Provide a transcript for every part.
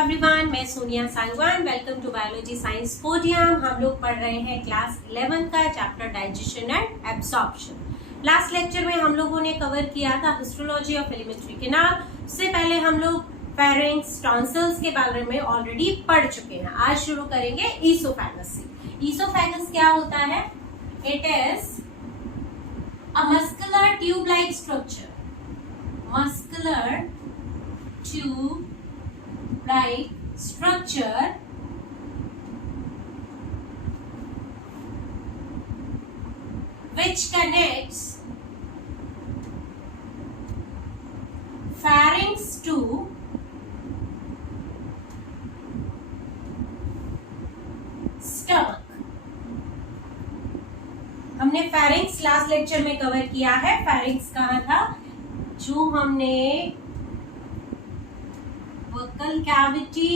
Everyone, मैं Sonia Sangwan. Welcome to biology science podium. हम लोग पढ़ रहे हैं क्लास 11 का chapter digestion and absorption. Last lecture में हम लोगों ने कवर किया था हिस्टोलॉजी ऑफ एलिमेंट्री कैनाल। उससे पहले हम लोग फेरिंक्स, टॉन्सिल्स के बारे में ऑलरेडी पढ़ चुके हैं। आज शुरू करेंगे ईसोफेगस से। ईसोफेगस क्या होता है? It is a muscular tube like structure, muscular tube like structure which connects pharynx to stomach। हमने pharynx लास्ट लेक्चर में कवर किया है। pharynx कहाँ था? जो हमने बकल कैविटी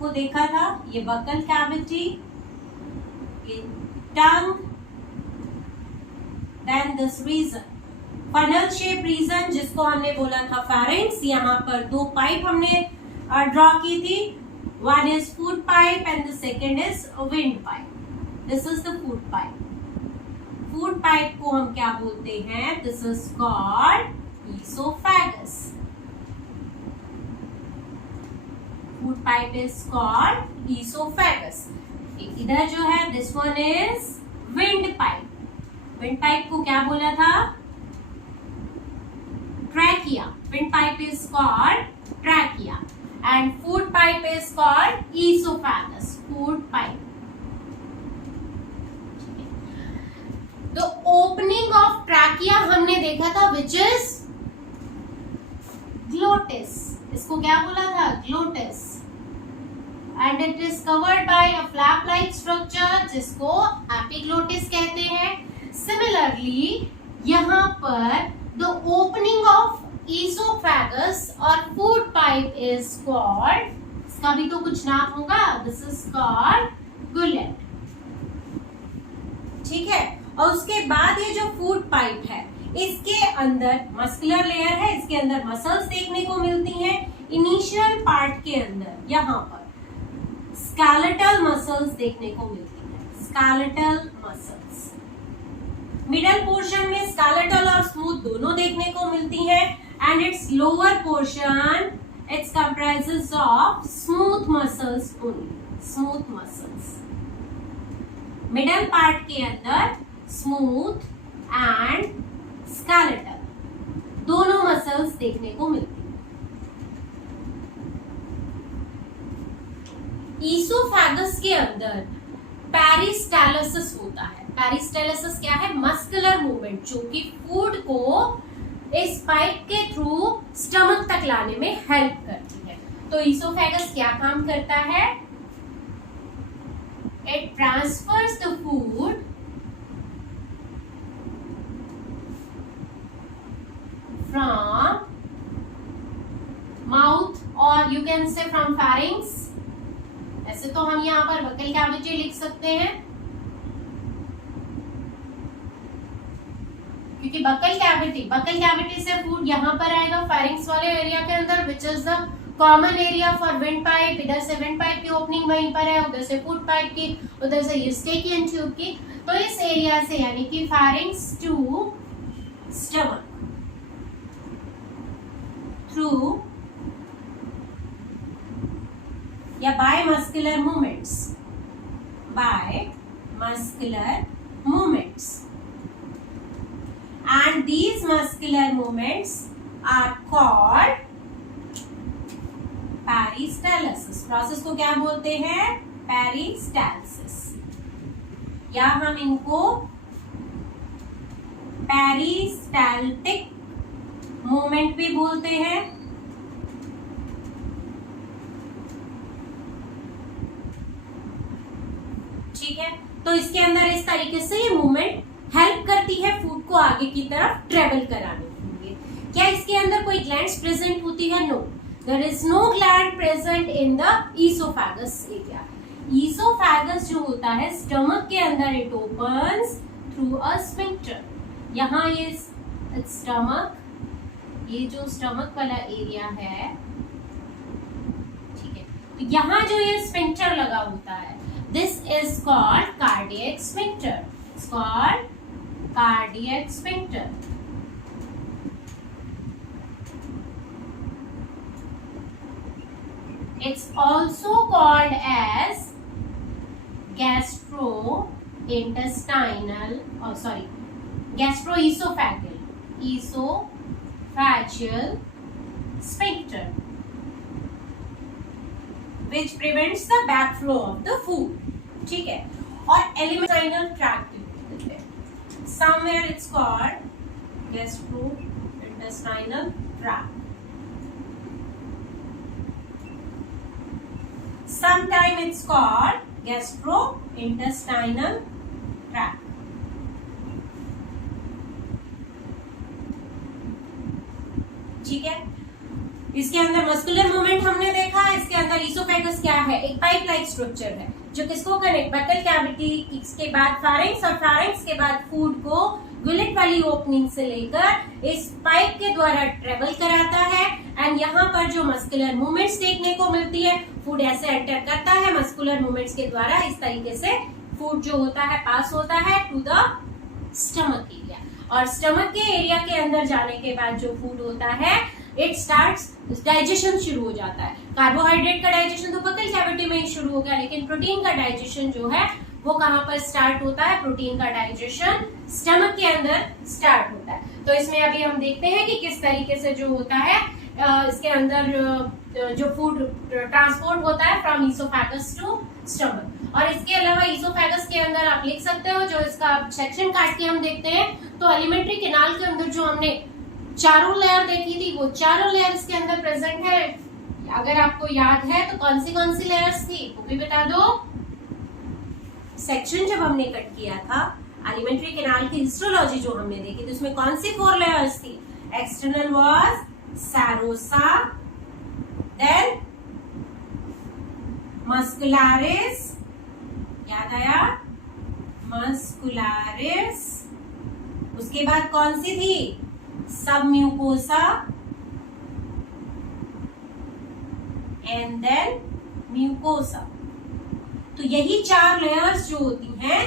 को देखा था, ये बकल कैविटी, ये tongue, then this region, funnel shape region जिसको हमने बोला था फेरिंक्स। यहाँ पर दो पाइप हमने ड्रॉ की थी। One is food pipe and the second is wind pipe. This is the food pipe. Food pipe को हम क्या बोलते हैं? This is called oesophagus. Food pipe is called esophagus। इधर जो है this one is wind pipe। Wind pipe को क्या बोला था? Trachea। Wind pipe is called trachea and food pipe is called esophagus। Food pipe। The opening of trachea हमने देखा था which is glottis। इसको क्या बोला था? Glottis. And it is covered by a flap like structure जिसको epiglottis कहते हैं। सिमिलरली यहाँ पर द ओपनिंग ऑफ ईसोफेगस और फूड पाइप इज कॉल्ड, इसका भी तो कुछ नाम होगा, दिस इज कॉल्ड गुलेट। ठीक है। और उसके बाद ये जो फूड पाइप है इसके अंदर मस्कुलर लेयर है, इसके अंदर मसल्स देखने को मिलती हैं। इनिशियल पार्ट के अंदर यहाँ पर स्केलेटल मसल्स देखने को मिलती है, स्केलेटल मसल्स। मिडल पोर्शन में स्केलेटल और स्मूथ दोनों देखने को मिलती हैं and it's lower portion it's comprises of smooth muscles only, smooth muscles. Middle part के अंदर स्मूथ एंड स्केलेटल दोनों मसल्स देखने को मिलती हैं। ईसोफेगस के अंदर पेरिस्टालसिस होता है। पेरिस्टालसिस क्या है? मस्कुलर मूवमेंट जो कि फूड को इस पाइप के थ्रू स्टमक तक लाने में हेल्प करती है। तो ईसोफेगस क्या काम करता है? It transverse the food from mouth or you can say from pharynx। ऐसे तो हम यहाँ पर बकल कैविटी लिख सकते हैं क्योंकि बकल कैविटी से फूड यहाँ पर आएगा pharynx वाले एरिया के अंदर which is the common area for wind pipe। इधर से wind pipe की ओपनिंग वहीं पर है, उधर से फूड पाइप की, उधर से यूस्टेकियन ट्यूब की। तो इस एरिया से यानी कि pharynx to stomach through या by muscular movements, and these muscular movements are called peristalsis। Process को क्या बोलते हैं? पेरिस्टालसिस, या हम इनको पेरिस्टाल्टिक मूवमेंट भी बोलते हैं। ठीक है। तो इसके अंदर इस तरीके से ये मूवमेंट हेल्प करती है फूड को आगे की तरफ ट्रेवल कराने के लिए। क्या इसके अंदर कोई ग्लैंड्स प्रेजेंट होती है? No, there is no gland present in the oesophagus area. Oesophagus जो होता है स्टमक के अंदर, it opens through a sphincter. यहाँ ये स्टमक, ये जो स्टमक वाला एरिया है तो यहाँ जो ये स्फिंक्टर लगा होता है, this is called cardiac sphincter, called cardiac sphincter. It's also called as gastroesophageal sphincter, which prevents the backflow of the food. ठीक है, और intestinal tract, somewhere it's called gastrointestinal tract. Sometimes it's called gastrointestinal tract. ठीक है, इसके अंदर muscular movement हमने देखा। इसके अंदर ईसोफेगस क्या है, एक पाइप लाइक स्ट्रक्चर है जो किसको कनेक्ट, बकल कैविटी, इसके बाद फारिंक्स, और फारिंक्स के बाद फूड को गुलेट वाली ओपनिंग से लेकर इस पाइप के द्वारा ट्रेवल कराता है। एंड यहाँ पर जो मस्कुलर मूवमेंट्स देखने को मिलती है, फूड ऐसे एंटर करता है मस्कुलर मूवमेंट्स के द्वारा, इस तरीके से फूड जो होता है पास होता है टू द स्टमक एरिया। और स्टमक के एरिया के अंदर जाने के बाद जो फूड होता है, इट स्टार्ट्स डाइजेशन शुरू हो जाता है। कार्बोहाइड्रेट का डाइजेशन तो बकल कैविटी में ही शुरू हो गया, लेकिन प्रोटीन का डाइजेशन जो है वो कहाँ पर स्टार्ट होता है, प्रोटीन का डाइजेशन स्टमक के अंदर स्टार्ट होता है। तो इसमें अभी हम देखते हैं कि किस तरीके से जो होता है इसके अंदर जो फूड ट्रांसपोर्ट होता है फ्रॉम ईसोफेगस टू स्टमक। और इसके अलावा ईसोफेगस के अंदर आप लिख सकते हो, जो इसका सेक्शन काट के हम देखते हैं, तो एलिमेंट्री कैनाल के अंदर जो हमने चारों लेयर देखी थी, वो चारों लेयर इसके अंदर प्रेजेंट है। अगर आपको याद है तो कौन सी लेयर्स थी वो भी बता दो। सेक्शन जब हमने कट किया था एलिमेंट्री कैनाल की हिस्टोलॉजी जो हमने देखी थी, उसमें कौन सी 4 लेयर्स थी? एक्सटर्नल वाज सेरोसा, देन मस्कुलारिस, याद आया, मस्कुलारिस। उसके बाद कौन सी थी? सब म्यूकोसा, एंड देन म्यूकोसा। तो यही 4 लेयर्स जो होती हैं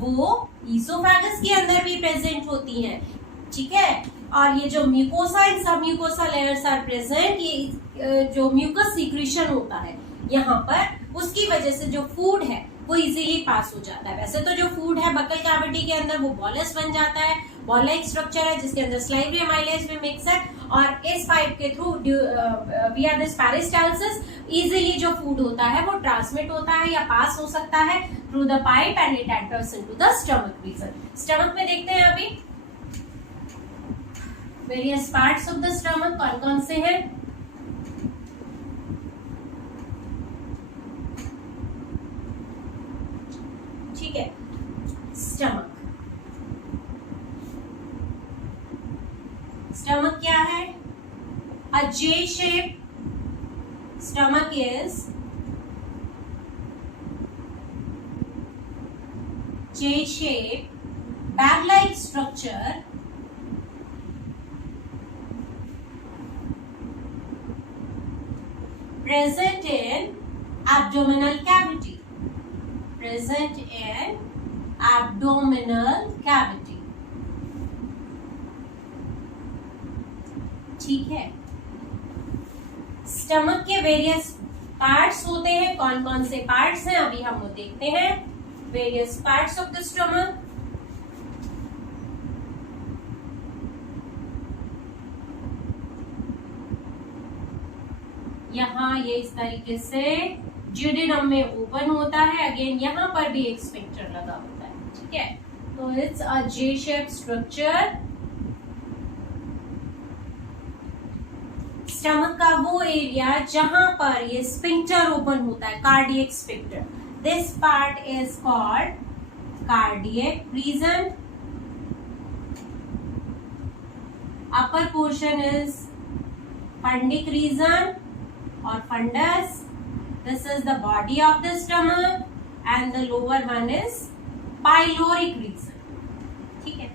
वो ईसोफेगस के अंदर भी प्रेजेंट होती हैं। ठीक है, और ये जो म्यूकोसा एंड सब म्यूकोसा लेयर्स आर प्रेजेंट, ये जो म्यूकस सीक्रेशन होता है यहाँ पर, उसकी वजह से जो फूड है वो इजीली पास हो जाता है। वैसे तो जो फूड है बकल कैविटी के अंदर वो बॉलस बन जाता है, बॉल लाइक स्ट्रक्चर है जिसके अंदर स्लाइवरी एमाइलेज में मिक्स है, और इस पाइप के थ्रू विया दिस पेरिस्टालसिस इजीली जो फूड होता है वो ट्रांसमिट होता है या पास हो सकता है through the pipe and it enters into the stomach region. Stomach में देखते हैं अभी various parts of the stomach कौन कौन से हैं। ठीक है, स्टमक क्या है? अ J shape stomach is J-shaped bag-like structure present in abdominal cavity. ठीक है, स्टमक के वेरियस पार्ट्स होते हैं। कौन कौन से पार्ट्स हैं अभी हम वो देखते हैं। Various parts of the stomach. यहाँ ये इस तरीके से ड्यूडेनम में ओपन होता है। अगेन यहाँ पर भी एक स्फिंक्टर लगा होता है। ठीक है, तो it's a J shape structure. Stomach का वो एरिया जहां पर ये स्फिंक्टर ओपन होता है, cardiac sphincter, this part is called cardiac region. Upper portion is fundic region or fundus. This is the body of the stomach and the lower one is pyloric region. ठीक है,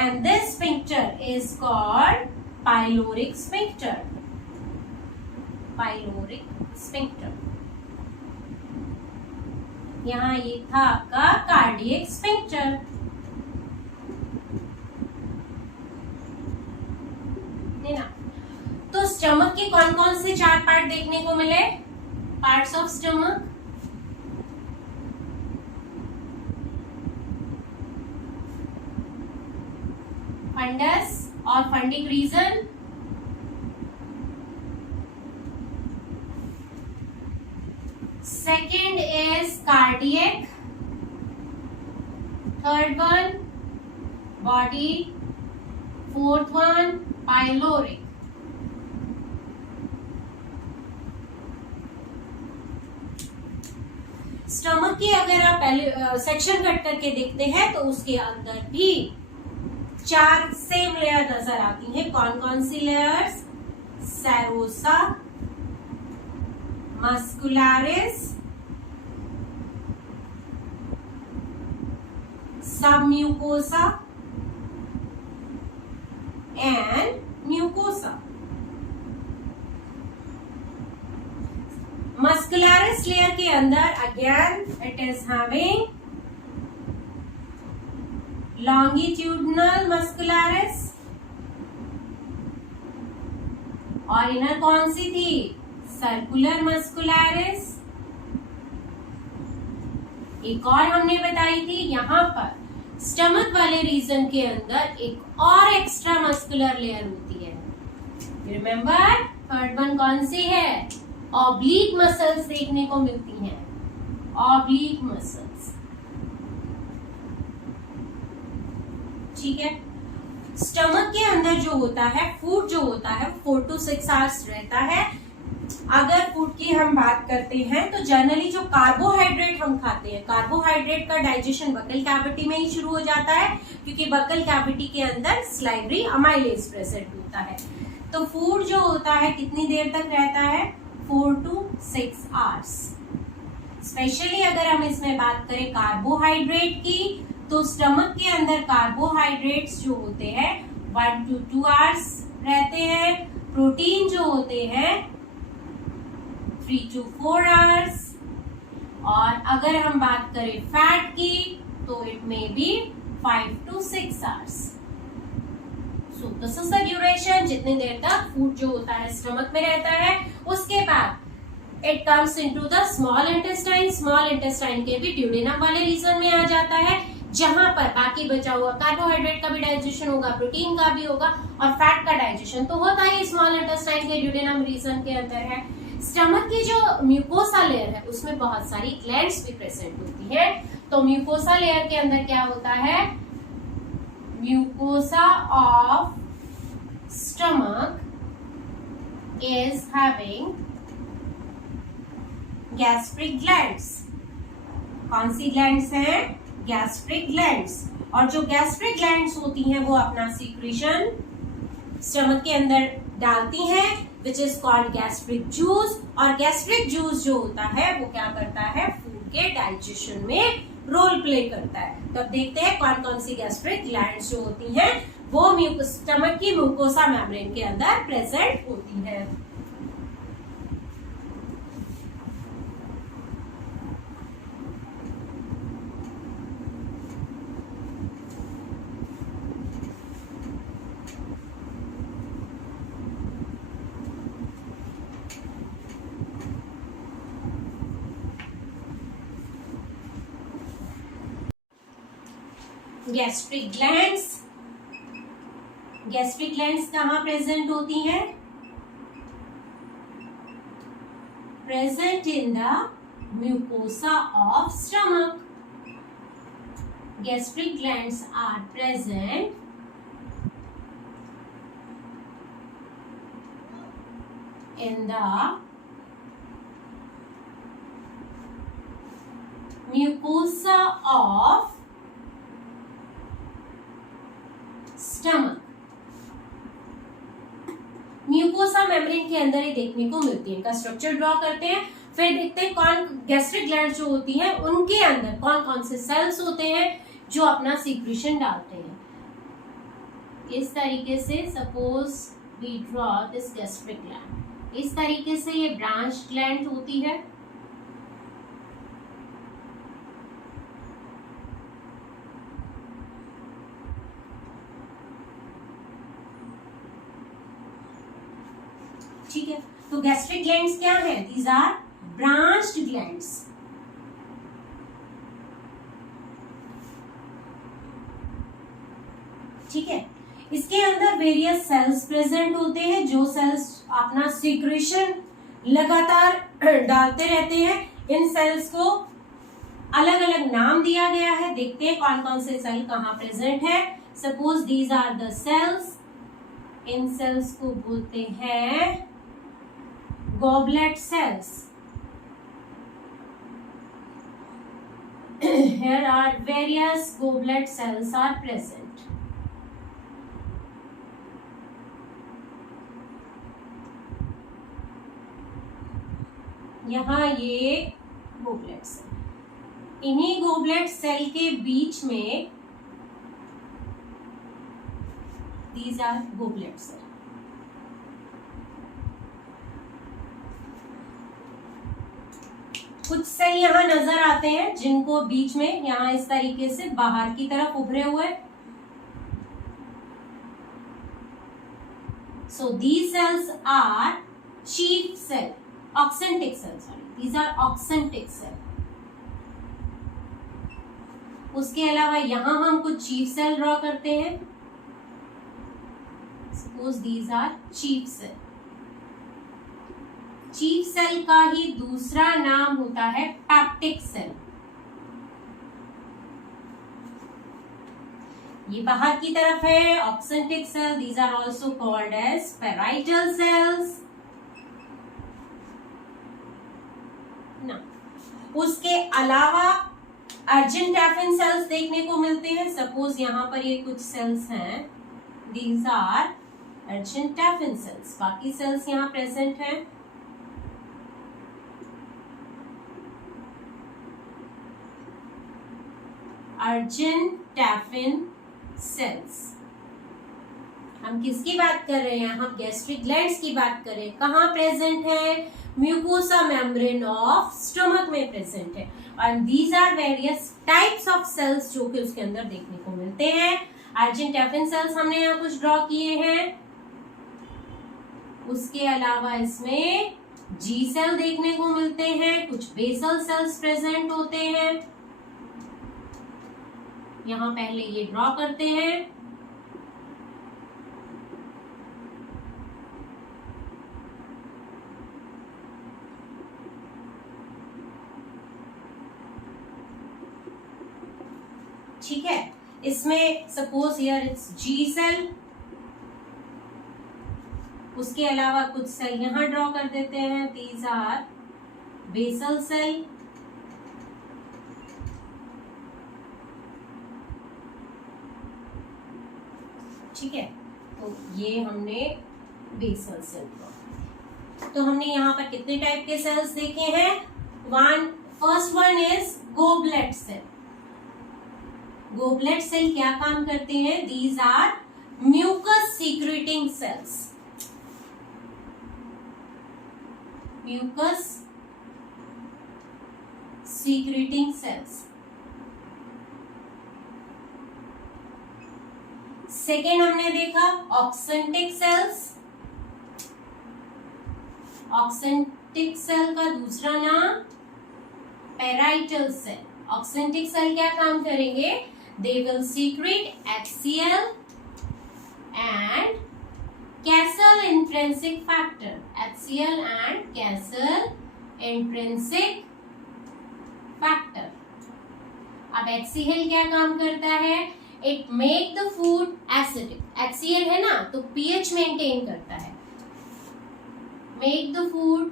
and this sphincter is called pyloric sphincter. Pyloric sphincter. यहाँ ये था आपका cardiac sphincter. है ना। तो stomach के कौन कौन से 4 पार्ट देखने को मिले? पार्ट्स ऑफ स्टमक, फंडस और fundic region, second is cardiac, third one body, fourth one pyloric. Stomach की अगर आप पहले सेक्शन कट करके देखते हैं तो उसके अंदर भी 4 सेम लेयर नजर आती हैं। कौन कौन सी layers? Serosa, muscularis, submucosa and mucosa. Muscularis layer के अंदर again it is having longitudinal muscularis, और इनर कौन सी थी? Circular muscularis. एक और हमने बताई थी, यहां पर स्टमक वाले रीजन के अंदर एक और एक्स्ट्रा मस्कुलर लेयर होती है। रिमेंबर थर्ड वन कौन सी है? ऑब्लिक मसल्स देखने को मिलती हैं, ऑब्लिक मसल्स। ठीक है। स्टमक के अंदर जो होता है फूड जो होता है 4 to 6 आवर्स रहता है। अगर फूड की हम बात करते हैं तो जनरली जो कार्बोहाइड्रेट हम खाते हैं, कार्बोहाइड्रेट का डाइजेशन बकल कैविटी में ही शुरू हो जाता है, क्योंकि बकल कैविटी के अंदर स्लाइवरी अमाइलेज प्रेजेंट होता है। तो फूड जो होता है कितनी देर तक रहता है? 4 to 6 आवर्स। स्पेशली अगर हम इसमें बात करें कार्बोहाइड्रेट की, तो स्टमक के अंदर कार्बोहाइड्रेट्स जो होते हैं 1 to 2 आवर्स रहते हैं। प्रोटीन जो होते हैं 3 to 4 आवर्स। और अगर हम बात करें फैट की तो it may be 5 to 6 hours. So this is the duration, जितनी देर तक फूड जो होता है स्टमक में रहता है। उसके बाद it comes into the small intestine. Small intestine के भी ड्यूडेनम वाले रीजन में आ जाता है, जहां पर बाकी बचा हुआ कार्बोहाइड्रेट का भी डाइजेशन होगा, प्रोटीन का भी होगा, और फैट का डाइजेशन तो होता ही स्मॉल इंटेस्टाइन के ड्यूडेनम रीजन के अंदर है। स्टमक की जो म्यूकोसा लेयर है उसमें बहुत सारी ग्लैंड्स भी प्रेजेंट होती है। तो म्यूकोसा लेयर के अंदर क्या होता है? Mucosa of stomach is having gastric glands. कौन सी ग्लैंड्स हैं? Gastric glands. और जो गैस्ट्रिक ग्लैंड्स होती हैं वो अपना सीक्रेशन स्टमक के अंदर डालती हैं, which is called gastric juice. और गैस्ट्रिक जूस जो होता है वो क्या करता है? फूड के डाइजेशन में रोल प्ले करता है। तो अब देखते हैं कौन कौन सी गैस्ट्रिक ग्लैंड्स जो होती हैं वो स्टमक की म्यूकोसा मेम्ब्रेन के अंदर प्रेजेंट होती है। Gastric glands. गैस्ट्रिक ग्लैंड्स कहाँ प्रेजेंट होती हैं? Present in the mucosa of stomach. Gastric glands are present in the mucosa of stomach. Mucosa membrane के अंदर ही देखने को मिलती है। इनका स्ट्रक्चर ड्रॉ करते हैं, फिर देखते हैं कौन गैस्ट्रिक ग्लैंड जो होती हैं उनके अंदर कौन कौन से सेल्स होते हैं जो अपना सीक्रेशन डालते हैं। इस तरीके से suppose we draw this gastric gland, इस तरीके से ये ब्रांच ग्लैंड होती है। ठीक है, तो गैस्ट्रिक ग्लैंड्स क्या है? These are branched glands. ठीक है, इसके अंदर वेरियस सेल्स प्रेजेंट होते हैं, जो सेल्स अपना सीक्रेशन लगातार डालते रहते हैं। इन सेल्स को अलग अलग नाम दिया गया है। देखते हैं कौन कौन से सेल कहाँ प्रेजेंट है। Suppose these are the cells. इन सेल्स को बोलते हैं goblet cells. Here are various goblet cells are present. यहाँ ये गोबलेट सेल, इन्हीं गोबलेट सेल के बीच में these are goblet cell. कुछ सेल यहाँ नजर आते हैं जिनको बीच में यहाँ इस तरीके से बाहर की तरफ उभरे हुए। So these cells are chief cell, oxyntic cell, sorry, these are oxyntic cell. उसके अलावा यहाँ हम कुछ चीफ सेल ड्रॉ करते हैं। Suppose these are chief cell. Chief cell का ही दूसरा नाम होता है पैप्टिक सेल। ये बाहर की तरफ है oxyntic cell. These are also called as parietal cells. उसके अलावा अर्जेंटाफिन सेल्स देखने को मिलते हैं। सपोज यहाँ पर ये कुछ सेल्स हैं, दीज आर अर्जेंटाफिन सेल्स। बाकी सेल्स यहाँ प्रेजेंट हैं। Argentaffin cells. हम किसकी बात कर रहे हैं? हम गैस्ट्रिक ग्लैंड्स की बात कर रहे हैं। कहाँ प्रेजेंट है? म्यूकोसा मेम्ब्रेन ऑफ स्टमक में प्रेजेंट है। And these are various types of cells जो कि उसके अंदर देखने को मिलते हैं। अर्जेंटाफिन सेल्स हमने यहाँ कुछ ड्रॉ किए हैं। उसके अलावा इसमें जी सेल देखने को मिलते हैं। कुछ बेसल सेल्स प्रेजेंट होते हैं। यहाँ पहले ये ड्रॉ करते हैं। ठीक है, इसमें suppose here it's G cell. उसके अलावा कुछ सेल यहाँ ड्रॉ कर देते हैं। These are basal cell. ठीक है, तो ये हमने बेसल सेल ड्रॉ। तो हमने यहाँ पर कितने टाइप के सेल्स देखे हैं? First one is goblet cell. Goblet cell क्या काम करते हैं? These are mucus secreting cells. Mucus secreting cells. Second हमने देखा ऑक्सेंटिक सेल्स। ऑक्सेंटिक सेल का दूसरा नाम पेराइटल सेल। ऑक्सेंटिक सेल क्या काम करेंगे? They will secret HCl and Castle intrinsic factor। HCl and Castle intrinsic factor। अब HCl क्या काम करता है? It make the food acidic। HCl है ना, तो pH मेंटेन करता है। Make the food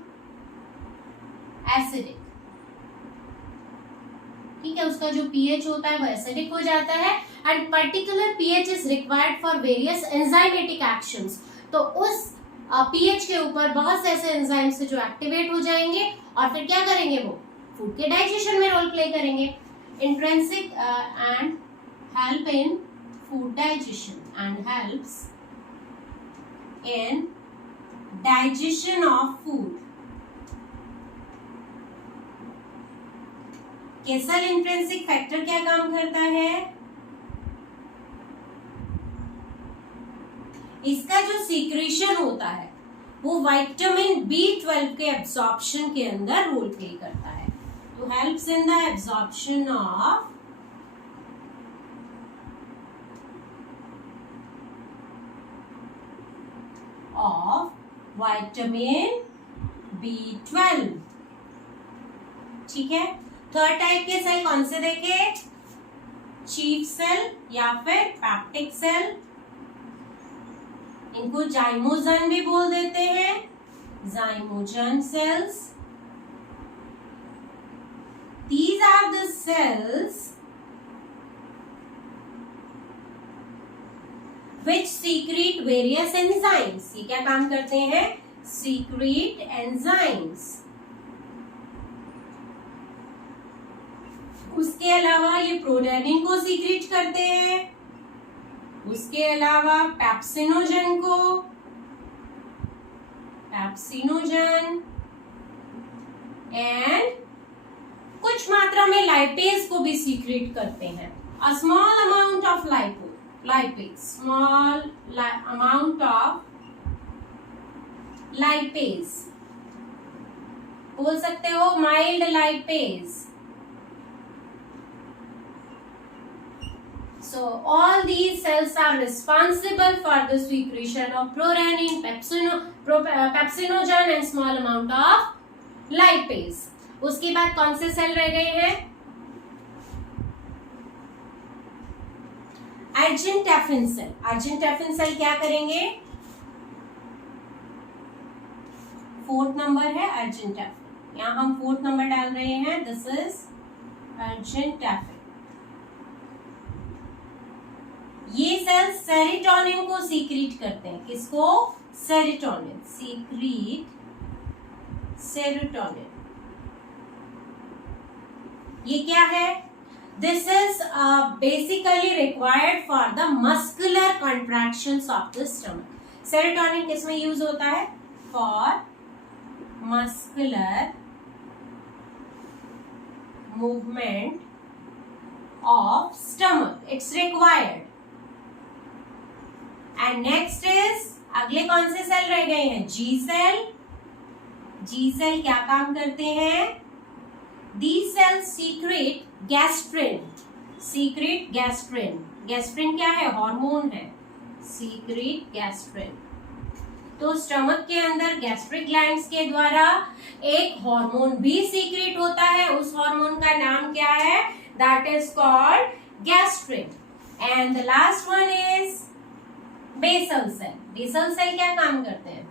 acidic। ठीक है, उसका जो pH होता है वो एसिडिक हो जाता है। And particular pH is required for various enzymatic actions. तो उस pH के ऊपर बहुत से ऐसे एंजाइम्स जो एक्टिवेट हो जाएंगे और फिर क्या करेंगे? वो फूड के डाइजेशन में रोल प्ले करेंगे। Intrinsic and help in food digestion and helps in digestion of food. Castle intrinsic factor क्या काम करता है? इसका जो सीक्रेशन होता है वो विटामिन B12 के एब्जॉर्प्शन के अंदर रोल प्ले करता है। तो helps in the absorption of vitamin B12। ठीक है, थर्ड टाइप के सेल कौन से देखे? चीफ सेल या फिर पैप्टिक सेल। इनको जाइमोजन भी बोल देते हैं, zymogen cells. These are the cells which secrete various enzymes। ये क्या काम करते हैं? Secrete enzymes। उसके अलावा ये प्रोडेनिन को सीक्रेट करते हैं, उसके अलावा पैप्सिनोजन को, पैप्सिनोजन एंड कुछ मात्रा में लाइपेज को भी सीक्रेट करते हैं। A small amount of lipase, small amount of lipase बोल सकते हो, mild lipase. So all these cells are responsible for the secretion of prorenin, pepsinogen and small amount of lipase। उसके बाद कौन से सेल रह गए हैं? अर्जेंटेफिन सेल। अर्जेंटेफिन सेल क्या करेंगे? फोर्थ नंबर है अर्जेंटेफिन, यहाँ हम फोर्थ नंबर डाल रहे हैं। This is argentaffin. ये सेल सेरोटोनिन को सीक्रेट करते हैं। किसको? सेरोटोनिन। Secrete serotonin. ये क्या है? This is basically required for the muscular contractions of the stomach. Serotonin किसमें यूज होता है? For muscular movement of stomach, it's required. And next is, अगले कौन से सेल रह गए हैं? जी सेल। जी सेल क्या काम करते हैं? These cells secrete gastrin। secrete gastrin। gastrin क्या है? हार्मोन है। secrete gastrin। तो स्टमक के अंदर गैस्ट्रिक ग्लैंड्स के द्वारा एक हार्मोन भी सीक्रेट होता है। उस हार्मोन का नाम क्या है? That is called gastrin. And the last one is basal cell. Basal cell क्या काम करते हैं?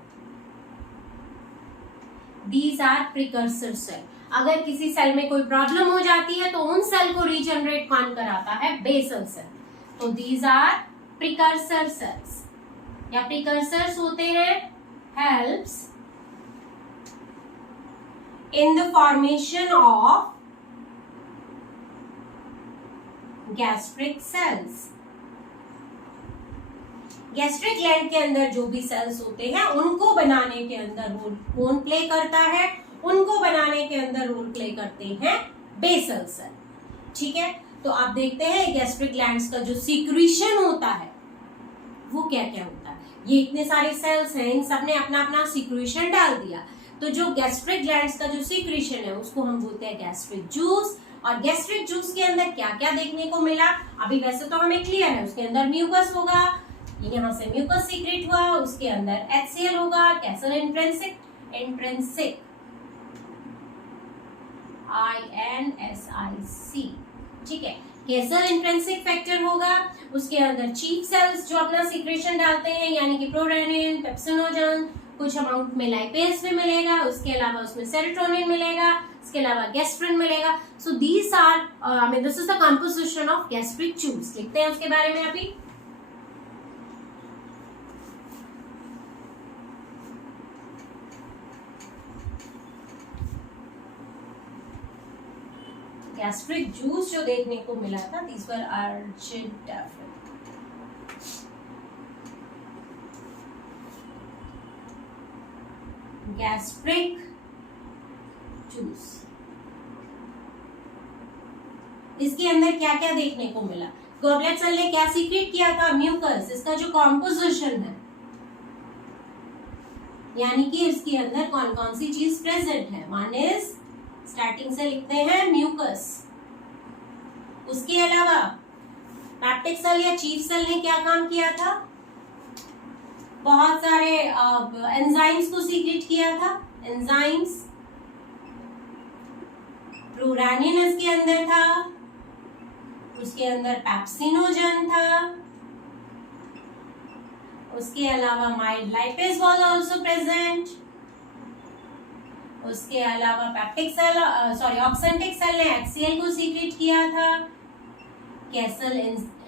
These are precursor cell. अगर किसी सेल में कोई प्रॉब्लम हो जाती है तो उन सेल को रीजनरेट कौन कराता है? Basal cell. तो दीज आर प्रिकर्सर सेल्स या प्रिकर्सर्स होते हैं। Helps in the formation of gastric cells. Gastric gland के अंदर जो भी सेल्स होते हैं उनको बनाने के अंदर रोल कौन प्ले करता है? उनको बनाने के अंदर रोल प्ले करते हैं बेसल सेल। ठीक है, तो आप देखते हैं गैस्ट्रिक ग्लैंड्स का जो सीक्रेशन होता है वो क्या क्या होता है। ये इतने सारे सेल्स हैं, इन सब ने अपना अपना सीक्रेशन डाल दिया। तो जो गैस्ट्रिक ग्लैंड्स का जो सीक्रेशन है उसको हम बोलते हैं गैस्ट्रिक जूस। और गैस्ट्रिक जूस के अंदर क्या क्या देखने को मिला? अभी वैसे तो हमें क्लियर है, उसके अंदर म्यूकस होगा, यहाँ से म्यूकस सीक्रेट हुआ, उसके अंदर HCl होगा, केसल इंट्रिंसिक INSIC। ठीक है, केसल इंट्रिंसिक फैक्टर होगा, उसके अंदर चीफ सेल्स जो अपना सीक्रेशन डालते हैं यानी कि प्रोरेनिन, पेप्सिनोजन, कुछ अमाउंट में लाइपेज भी मिलेगा, उसके अलावा उसमें सेरोटोनिन मिलेगा, इसके अलावा गैस्ट्रिन मिलेगा। So these are this is the composition of gastric juice. लिखते हैं उसके बारे में अभी। गैस्ट्रिक जूस जो देखने को मिला था, these were argentaffin. Gastric juice. इसके अंदर क्या क्या देखने को मिला? गॉबलेट सेल ने क्या सीक्रेट किया था? म्यूकस। इसका जो कॉम्पोजिशन है, यानी कि इसके अंदर कौन कौन सी चीज प्रेजेंट है? वन इज, स्टार्टिंग से लिखते हैं म्यूकस। उसके अलावा पैप्टिक सेल या चीफ सेल ने क्या काम किया था? बहुत सारे एंजाइम्स को सीक्रेट किया था। एंजाइम्स, प्रोरानिन इसके अंदर था, उसके अंदर पेप्सिनोजन था, उसके अलावा mild lipase was also present. उसके अलावा पैप्टिक सेल ऑक्सेंटिक सेल ने एक्सीएल को सीक्रेट किया था। Castle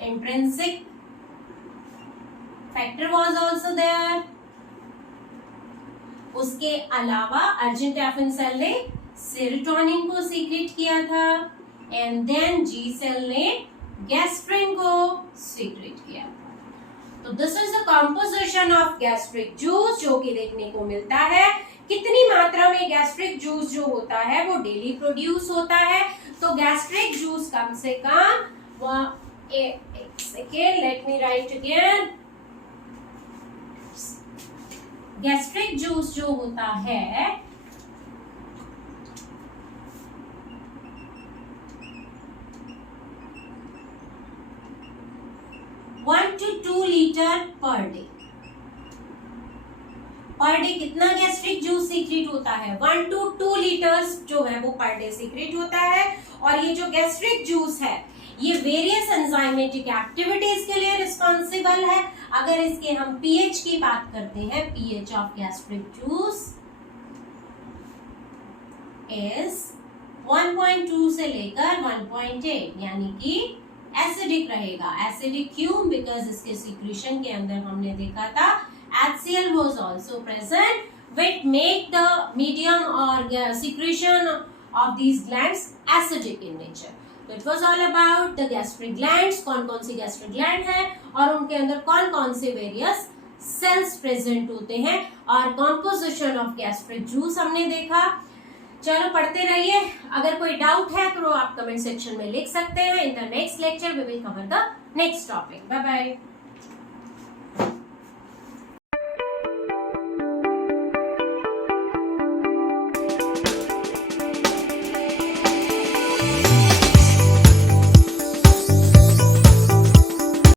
intrinsic factor was also there. उसके अलावा अर्जेंटाफिन सेल ने सेरोटोनिन को सीक्रेट किया था। एंड देन जी सेल ने गैस्ट्रिन को सीक्रेट किया। तो this is the composition of gastric juice, जो कि देखने को मिलता है। कितनी मात्रा में गैस्ट्रिक जूस जो होता है वो डेली प्रोड्यूस होता है। तो गैस्ट्रिक जूस कम से कम एक second, let me right again. Gastric juice जो होता है 1 to 2 litre per day. Per day कितना गैस्ट्रिक जूस सीक्रेट होता है? 1 to 2 लीटर्स जो है वो पर डे सीक्रेट होता है। और ये जो गैस्ट्रिक जूस है ये वेरियस एंजाइमेटिक एक्टिविटीज के लिए रिस्पॉन्सिबल है। अगर इसके हम पीएच की बात करते हैं, pH of gastric juice is 1.2 से लेकर 1.8, यानी कि एसिडिक रहेगा। एसिडिक क्यों? बिकॉज इसके सीक्रेशन के अंदर हमने देखा था HCl was also present, which make the medium or secretion of these glands acidic in nature. तो it was all about the gastric glands, कौन कौन सी gastric gland है और उनके अंदर कौन कौन से various cells present होते हैं, और composition of gastric juice हमने देखा। चलो पढ़ते रहिए। अगर कोई डाउट है तो आप कमेंट सेक्शन में लिख सकते हैं। In the next lecture we will cover the next topic. Bye bye.